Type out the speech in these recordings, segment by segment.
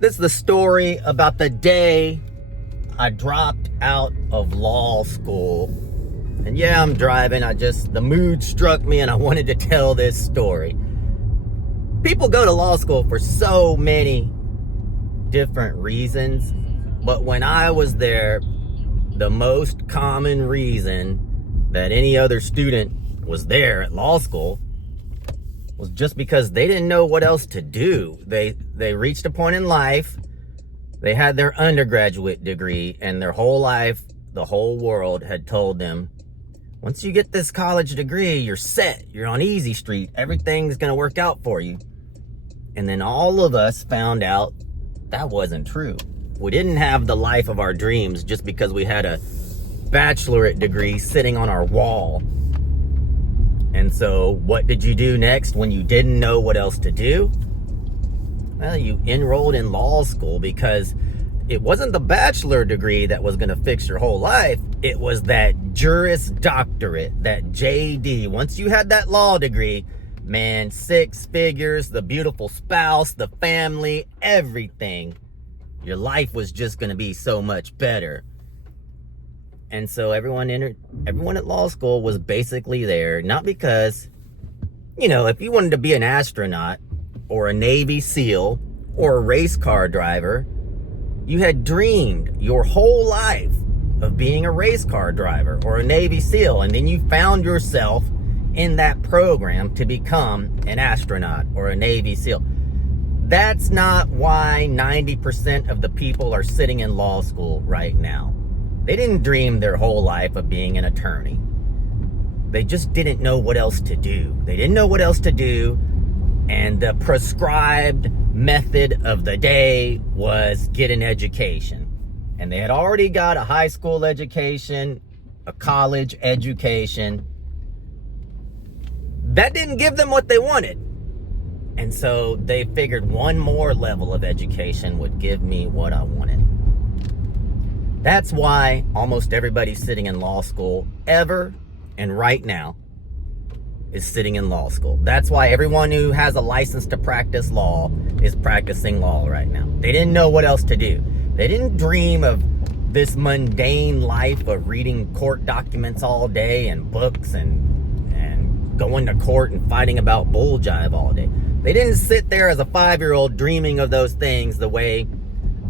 This is the story about the day I dropped out of law school. And yeah, I'm driving. The mood struck me and I wanted to tell this story. People go to law school for so many different reasons. But when I was there, the most common reason that any other student was there at law school was just because they didn't know what else to do. They reached a point in life, they had their undergraduate degree, and their whole life, the whole world had told them, once you get this college degree, you're set. You're on easy street. Everything's going to work out for you. And then all of us found out that wasn't true. We didn't have the life of our dreams just because we had a bachelorette degree sitting on our wall. And so what did you do next when you didn't know what else to do? Well, you enrolled in law school because it wasn't the bachelor degree that was going to fix your whole life. It was that Juris Doctorate, that JD. Once you had that law degree, man, 6 figures, the beautiful spouse, the family, everything. Your life was just going to be so much better. And so everyone at law school was basically there, not because, if you wanted to be an astronaut or a Navy SEAL or a race car driver, you had dreamed your whole life of being a race car driver or a Navy SEAL, and then you found yourself in that program to become an astronaut or a Navy SEAL. That's not why 90% of the people are sitting in law school right now. They didn't dream their whole life of being an attorney. They just didn't know what else to do. They didn't know what else to do, and the prescribed method of the day was get an education. And they had already got a high school education, a college education. That didn't give them what they wanted. And so they figured one more level of education would give me what I wanted. That's why almost everybody sitting in law school ever and right now is sitting in law school. That's why everyone who has a license to practice law is practicing law right now. They didn't know what else to do. They didn't dream of this mundane life of reading court documents all day and books and going to court and fighting about bull jive all day. They didn't sit there as a 5-year-old dreaming of those things the way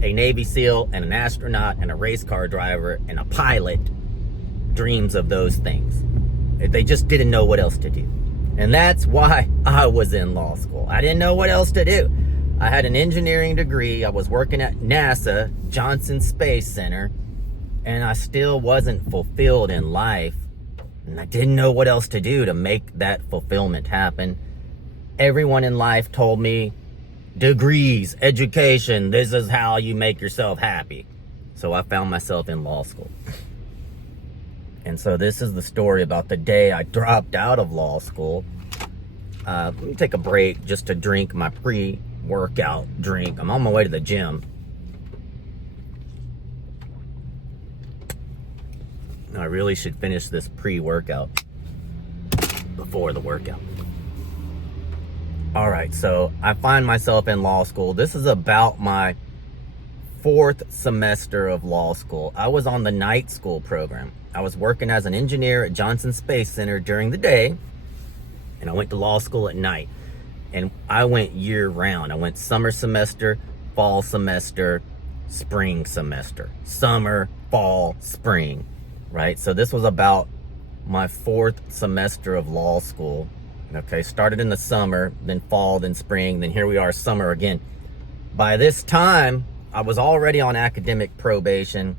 a Navy SEAL and an astronaut and a race car driver and a pilot dreams of those things. They just didn't know what else to do. And that's why I was in law school. I didn't know what else to do. I had an engineering degree. I was working at NASA, Johnson Space Center, and I still wasn't fulfilled in life. And I didn't know what else to do to make that fulfillment happen. Everyone in life told me, degrees, education, this is how you make yourself happy. So I found myself in law school. And so this is the story about the day I dropped out of law school. Let me take a break just to drink my pre-workout drink. I'm on my way to the gym. I really should finish this pre-workout before the workout. All right, so I find myself in law school. This is about my 4th semester of law school. I was on the night school program. I was working as an engineer at Johnson Space Center during the day, and I went to law school at night. And I went year round. I went summer semester, fall semester, spring semester. Summer, fall, spring, right? So this was about my 4th semester of law school. Okay, started in the summer, then fall, then spring, then here we are, summer again. By this time, I was already on academic probation.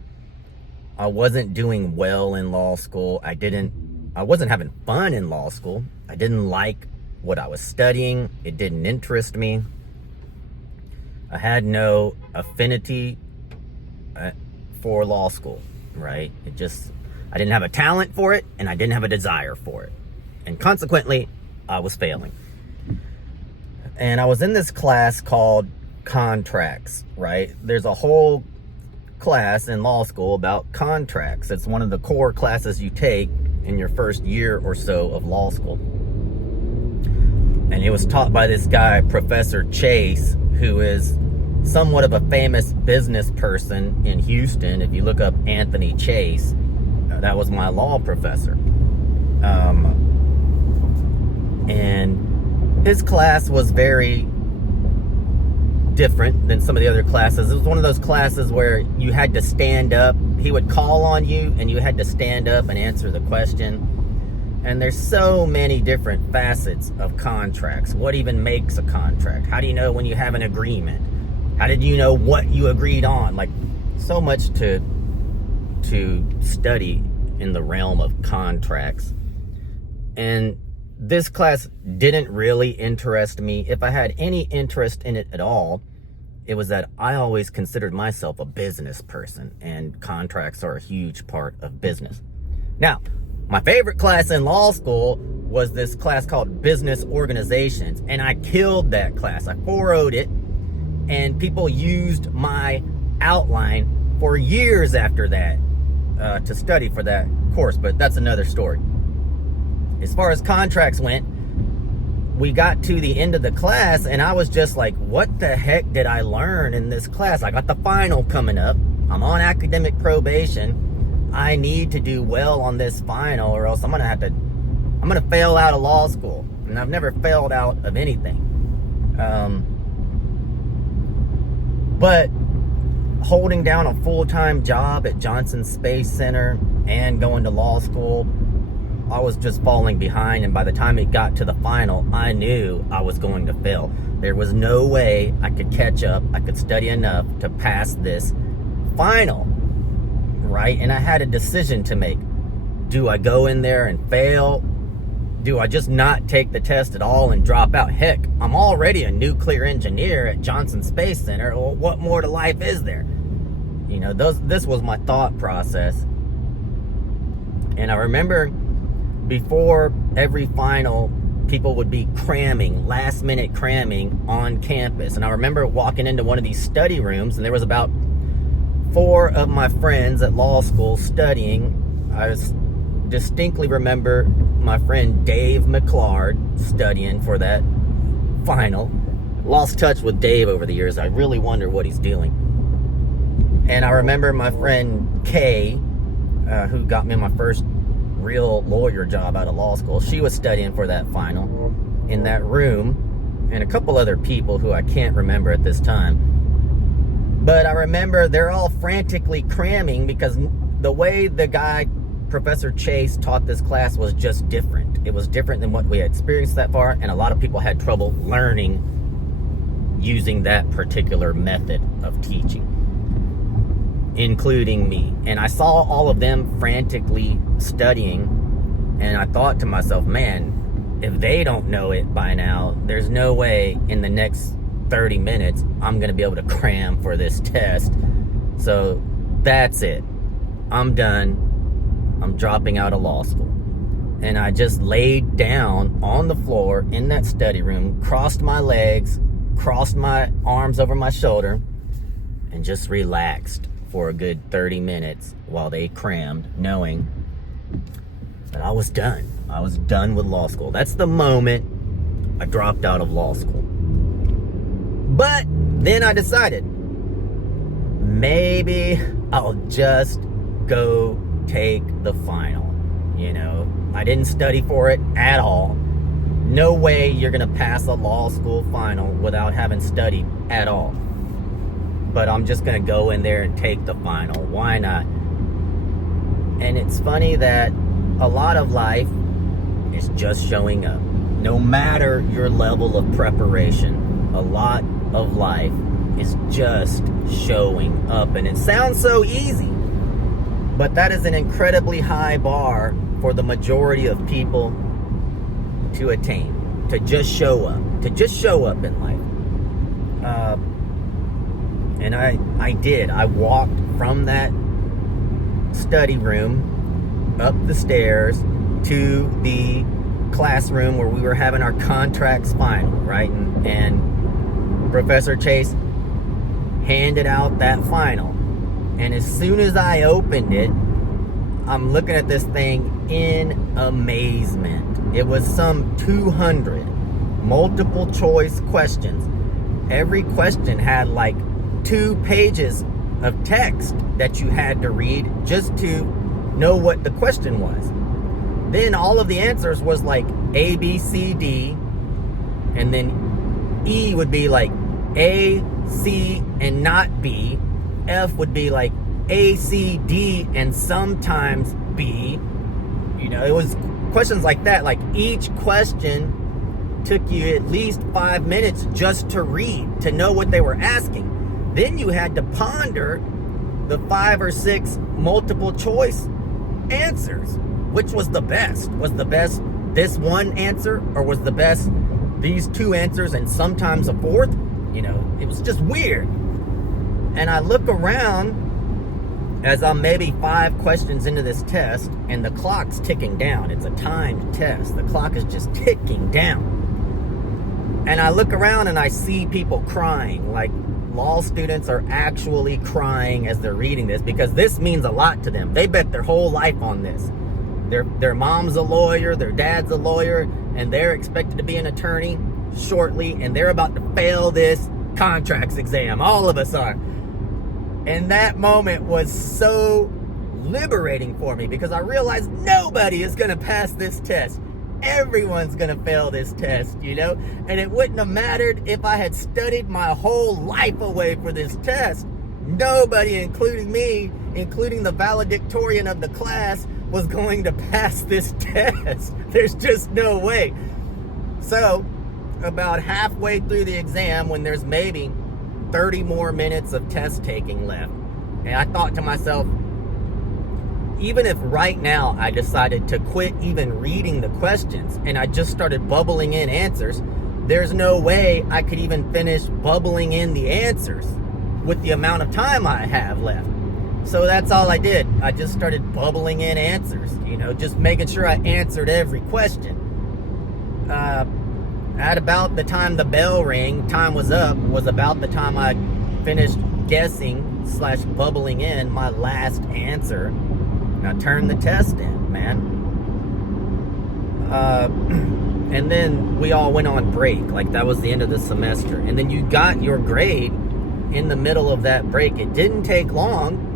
I wasn't doing well in law school. I wasn't having fun in law school. I didn't like what I was studying. It didn't interest me. I had no affinity for law school, right? I didn't have a talent for it, and I didn't have a desire for it. And consequently, I was failing. And I was in this class called contracts, right? There's a whole class in law school about contracts. It's one of the core classes you take in your first year or so of law school. And it was taught by this guy, Professor Chase, who is somewhat of a famous business person in Houston. If you look up Anthony Chase, that was my law professor. And his class was very different than some of the other classes. It was one of those classes where you had to stand up. He would call on you and you had to stand up and answer the question. And there's so many different facets of contracts. What even makes a contract? How do you know when you have an agreement? How did you know what you agreed on? Like, so much to study in the realm of contracts. And this class didn't really interest me. If I had any interest in it at all, it was that I always considered myself a business person, and contracts are a huge part of business. Now, my favorite class in law school was this class called Business Organizations, and I killed that class. I 4.0'd it, and people used my outline for years after that to study for that course, but that's another story. As far as contracts went, we got to the end of the class and I was just like, what the heck did I learn in this class? I got the final coming up. I'm on academic probation. I need to do well on this final or else I'm going to fail out of law school. And I've never failed out of anything. But holding down a full-time job at Johnson Space Center and going to law school, I was just falling behind, and by the time it got to the final, I knew I was going to fail. There was no way I could catch up. I could study enough to pass this final, right? And I had a decision to make. Do I go in there and fail? Do I just not take the test at all and drop out? Heck, I'm already a nuclear engineer at Johnson Space Center. Well, what more to life is there? You know, this was my thought process. And I remember before every final, people would be cramming, last minute cramming on campus. And I remember walking into one of these study rooms and there was about 4 of my friends at law school studying. I distinctly remember my friend Dave McClard studying for that final. Lost touch with Dave over the years. I really wonder what he's doing. And I remember my friend Kay, who got me my first real lawyer job out of law school. She was studying for that final in that room, and a couple other people who I can't remember at this time. But I remember they're all frantically cramming because the way the guy, Professor Chase, taught this class was just different. It was different than what we had experienced that far, and a lot of people had trouble learning using that particular method of teaching, including me. And I saw all of them frantically studying, and I thought to myself, man, if they don't know it by now, there's no way in the next 30 minutes I'm going to be able to cram for this test. So that's it. I'm done. I'm dropping out of law school. And I just laid down on the floor in that study room, crossed my legs, crossed my arms over my shoulder, and just relaxed for a good 30 minutes while they crammed, knowing that I was done. I was done with law school. That's the moment I dropped out of law school. But then I decided, maybe I'll just go take the final. You know, I didn't study for it at all. No way you're gonna pass a law school final without having studied at all. But I'm just going to go in there and take the final. Why not? And it's funny that a lot of life is just showing up. No matter your level of preparation, a lot of life is just showing up. And it sounds so easy, but that is an incredibly high bar for the majority of people to attain, to just show up in life. And I did. I walked from that study room up the stairs to the classroom where we were having our contracts final, right? And Professor Chase handed out that final. And as soon as I opened it, I'm looking at this thing in amazement. It was some 200 multiple choice questions. Every question had like 2 pages of text that you had to read just to know what the question was. Then all of the answers was like A, B, C, D, and then E would be like A, C, and not B. F would be like A, C, D, and sometimes B. You know, it was questions like that. Like each question took you at least 5 minutes just to read, to know what they were asking. Then you had to ponder the 5 or 6 multiple choice answers. Which was the best? Was the best this one answer, or was the best these 2 answers and sometimes a 4th? You know, it was just weird. And I look around as I'm maybe 5 questions into this test, and the clock's ticking down. It's a timed test. The clock is just ticking down. And I look around and I see people crying, like law students are actually crying as they're reading this, because this means a lot to them. They bet their whole life on this. Their mom's a lawyer, their dad's a lawyer, and they're expected to be an attorney shortly, and they're about to fail this contracts exam. All of us are. And that moment was so liberating for me, because I realized nobody is going to pass this test. Everyone's going to fail this test, you know? And it wouldn't have mattered if I had studied my whole life away for this test. Nobody, including me, including the valedictorian of the class, was going to pass this test. There's just no way. So, about halfway through the exam, when there's maybe 30 more minutes of test taking left, and I thought to myself, even if right now I decided to quit even reading the questions and I just started bubbling in answers, there's no way I could even finish bubbling in the answers with the amount of time I have left. So that's all I did. I just started bubbling in answers, you know, just making sure I answered every question. At about the time the bell rang, time was up, was about the time I finished guessing / bubbling in my last answer. And I turned the test in, man. And then we all went on break. Like, that was the end of the semester. And then you got your grade in the middle of that break. It didn't take long,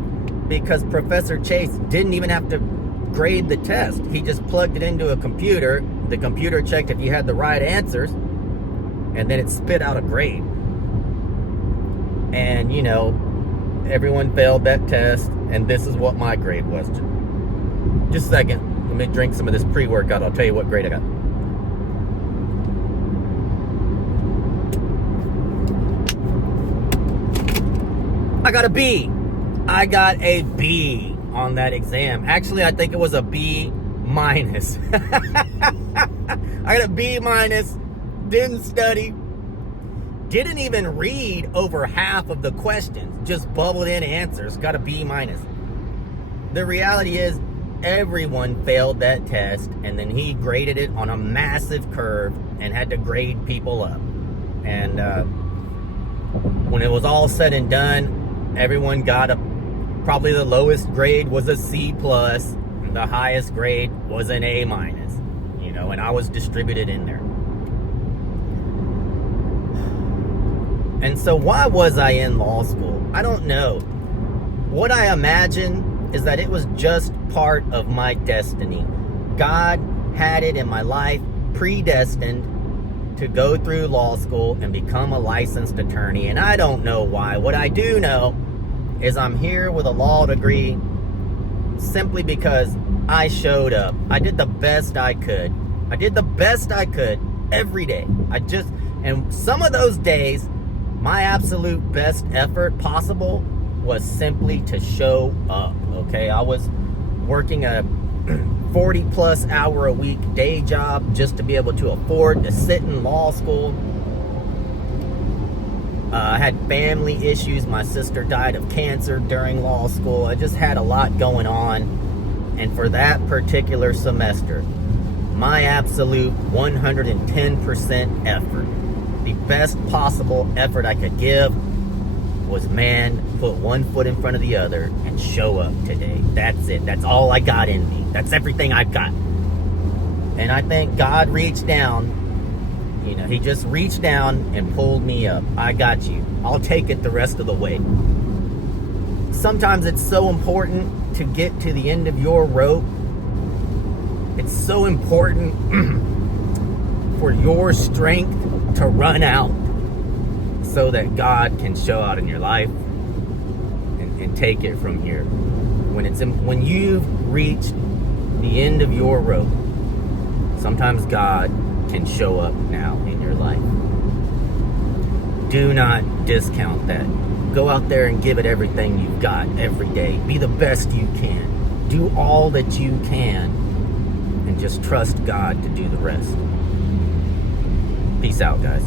because Professor Chase didn't even have to grade the test. He just plugged it into a computer. The computer checked if you had the right answers, and then it spit out a grade. And, you know, everyone failed that test, and this is what my grade was. Just a second. Let me drink some of this pre-workout. I'll tell you what grade I got. I got a B. I got a B on that exam. Actually, I think it was a B minus. I got a B minus. Didn't study. Didn't even read over half of the questions. Just bubbled in answers. Got a B minus. The reality is, everyone failed that test, and then he graded it on a massive curve and had to grade people up. And when it was all said and done, everyone got probably the lowest grade was a C+, and the highest grade was an A-, you know, and I was distributed in there. And so why was I in law school? I don't know. What I imagine is that it was just part of my destiny. God had it in my life, predestined to go through law school and become a licensed attorney, and I don't know why. What I do know is I'm here with a law degree simply because I showed up. I did the best I could. I did the best I could every day. And some of those days, my absolute best effort possible was simply to show up, okay? I was working a 40 plus hour a week day job just to be able to afford to sit in law school. I had family issues. My sister died of cancer during law school. I just had a lot going on. And for that particular semester, my absolute 110% effort, the best possible effort I could give, was, man, put one foot in front of the other and show up today. That's it. That's all I got in me. That's everything I've got. And I think God reached down You know, he just reached down and pulled me up. I got you. I'll take it the rest of the way. Sometimes it's so important to get to the end of your rope. It's so important for your strength to run out so that God can show out in your life and take it from here. When you've reached the end of your rope, sometimes God can show up now in your life. Do not discount that. Go out there and give it everything you've got every day. Be the best you can. Do all that you can and just trust God to do the rest. Peace out, guys.